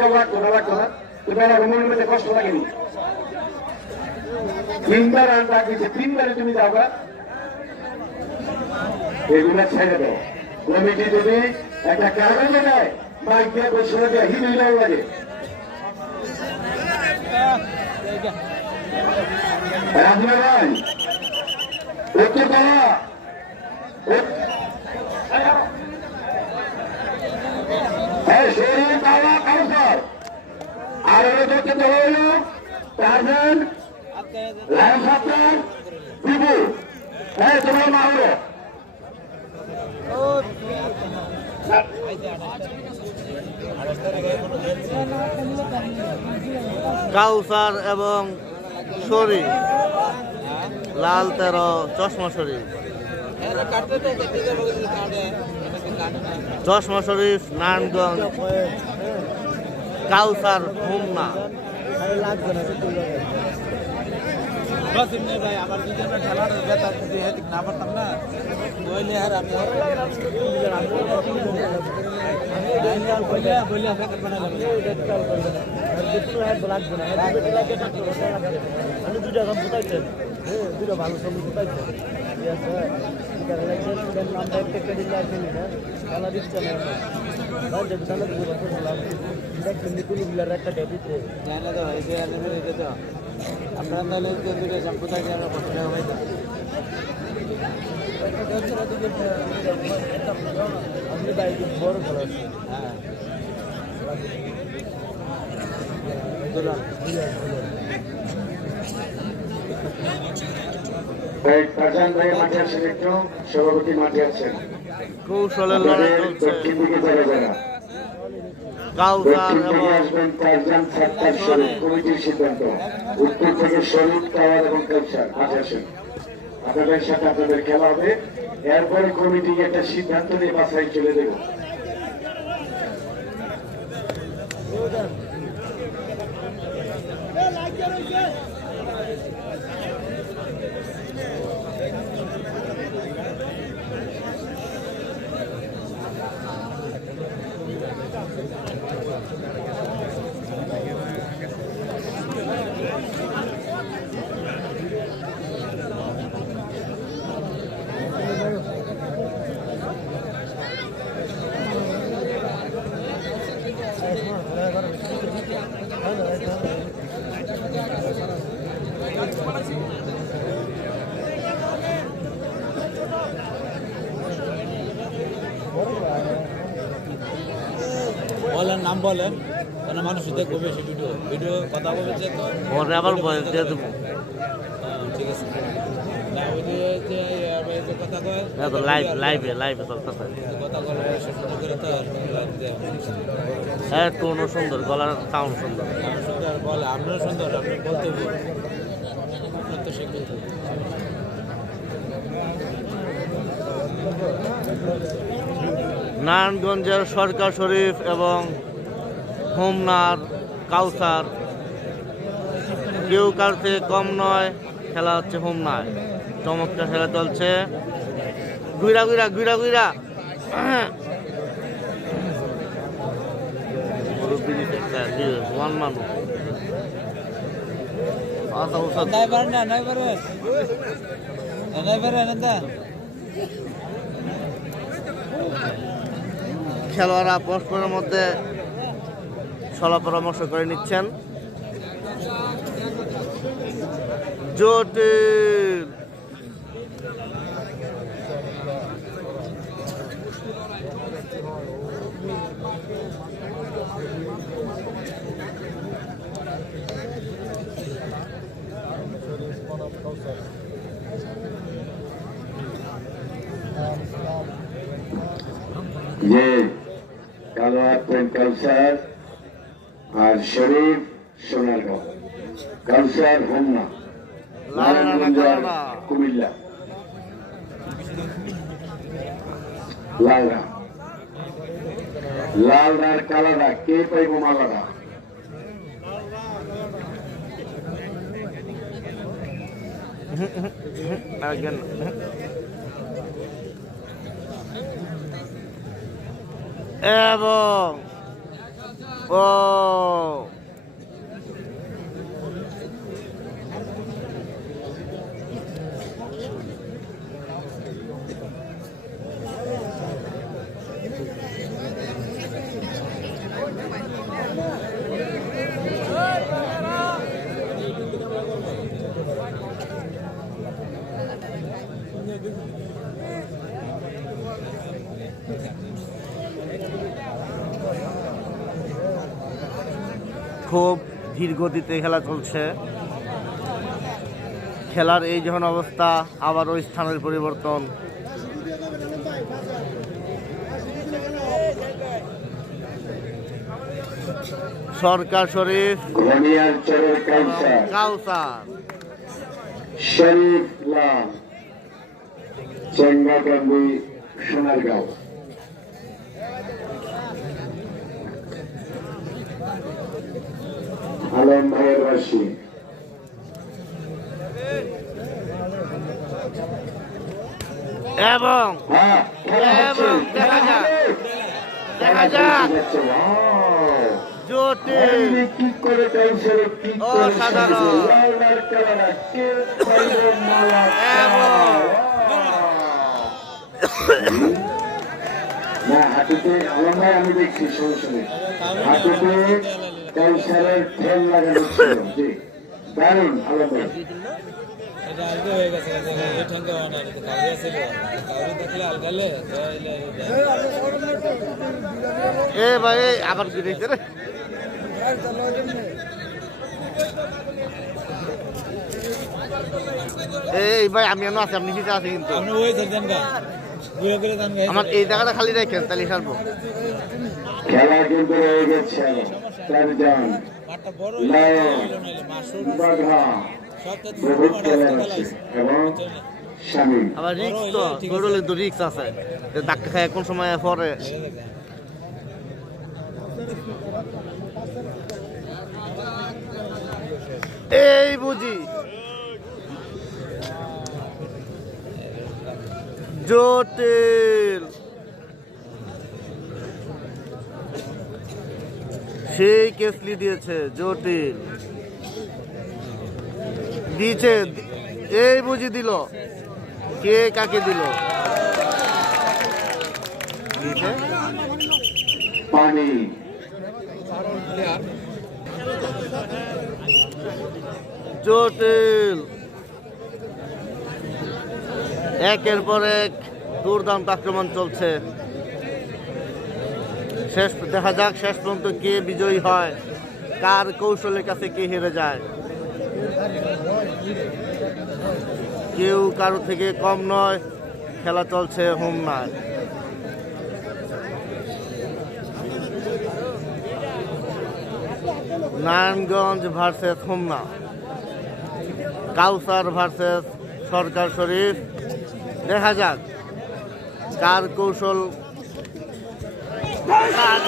যাব লাগতো না লাগতো না এখন মনে মনে কষ্ট লাগেনি। তিনবার ডাক দিচ্ছে তিনবারে তুমি যাবা এগুলা ছেড়ে দাও। কমিটি যদি একটা কারণ দেয় করা হ্যাঁ শরীর বাবা কাউসার আর হলো দেখতে দেওয়া হলো কাউসার এবং শরীর। লাল তেরো চশমা শরীফ চশমা শরীফ নারায়ণগঞ্জ। কাউসার হোমনা ভাই আমার যদি আমরা খেলার বেতার যদি হেদিক না। পারতাম না নইলে আর আমি আমি দুইটা ভালো ছবি বুঝাইছেন আপনারা তাহলে দুটো সম্প্রদায় আমরা কত টাকা পাইতাম আপনি বাইকে বড় আছে হ্যাঁ ভাই প্রশান্ত ভাই মাঠে আছেন একটু সভাপতি মাঠে আছেন। কৌশলের লড়াই দক্ষিণ দিকে যারা যারা। দক্ষিণ থেকে আসবেন চারজন সাতটার শরীর কমিটির সিদ্ধান্ত। উত্তর থেকে টাওয়ার এবং মাঠে আসেন। আপনাদের সাথে আপনাদের খেলা হবে। এরপরে কমিটি একটা সিদ্ধান্ত নিয়ে বাসায় চলে দেবো। বলেন নাম বলেন। কেন মানুষ দেখব বেশি ভিডিও। ভিডিও কথা বলেছে তো আবার হ্যাঁ, ঠিক আছে। লাইভ লাইভে হ্যাঁ টোনও সুন্দর গলার সাউন্ড সুন্দর। নারায়ণগঞ্জের সরকার শরীফ এবং হোমনার কাউসার। কেউ কার থেকে কম নয়, খেলা হচ্ছে হোমনায়। চমৎকার খেলা চলছে। ওয়ান মানুষ নাই পারেন নাই পারেন না খেলোয়াড়রা পরস্পরের মধ্যে সলা পরামর্শ করে নিচ্ছেন। জটিল যে কালোয়ার প্রেম কালচার আর শরীফ সোনারগাঁও কালচার হোমনা লাল রানা নারায়ণগঞ্জ আর কালা রায় কে পাইব মালা রায় এবং ও খুব ধীর গতিতে খেলা চলছে। খেলার এই যখন অবস্থা, আবারও স্থানের পরিবর্তন। সরকার শরীফ, কাউসার। শরীফ আলম ভাইয়ের বাসী এবং এবং দেখা যাক। দেখা যাক। জটিল কি করে কি এবং। না হাঁটুতে আলম ভাই আমি দেখছি সমস্যা নেই হাঁটুতে ক্যান্সারের ঠেল লাগানো ছিল জি। দারুণ হয়ে গেছে এই এ ভাই আবার কি দেখছে রে? এই ভাই আমি আছি আপনি আছি কিন্তু। আমার এই জায়গাটা খালি রাখেন তাহলে সারবো। খেলা কিন্তু রয়ে গেছে চারজন আবার রিক্স তো রিক্স আছে যে ধাক্কা খায় কোন সময় পরে। এই বুঝি। জটিল। সেই কেসলি দিয়েছে জটিল। দিয়েছে এই বুঝি দিল। কে কাকে দিল? জটিল। একের পর এক দুর্দান্ত আক্রমণ চলছে। শেষ, দেখা যাক শেষ পর্যন্ত কে বিজয়ী হয়, কার কৌশলের কাছে কে হেরে যায়। কেউ কারও থেকে কম নয়, খেলা চলছে হোমনায়। Narayanganj versus Homna, Kawsar versus Sarkar Sharif. দেখা যাক কার কৌশল কাজ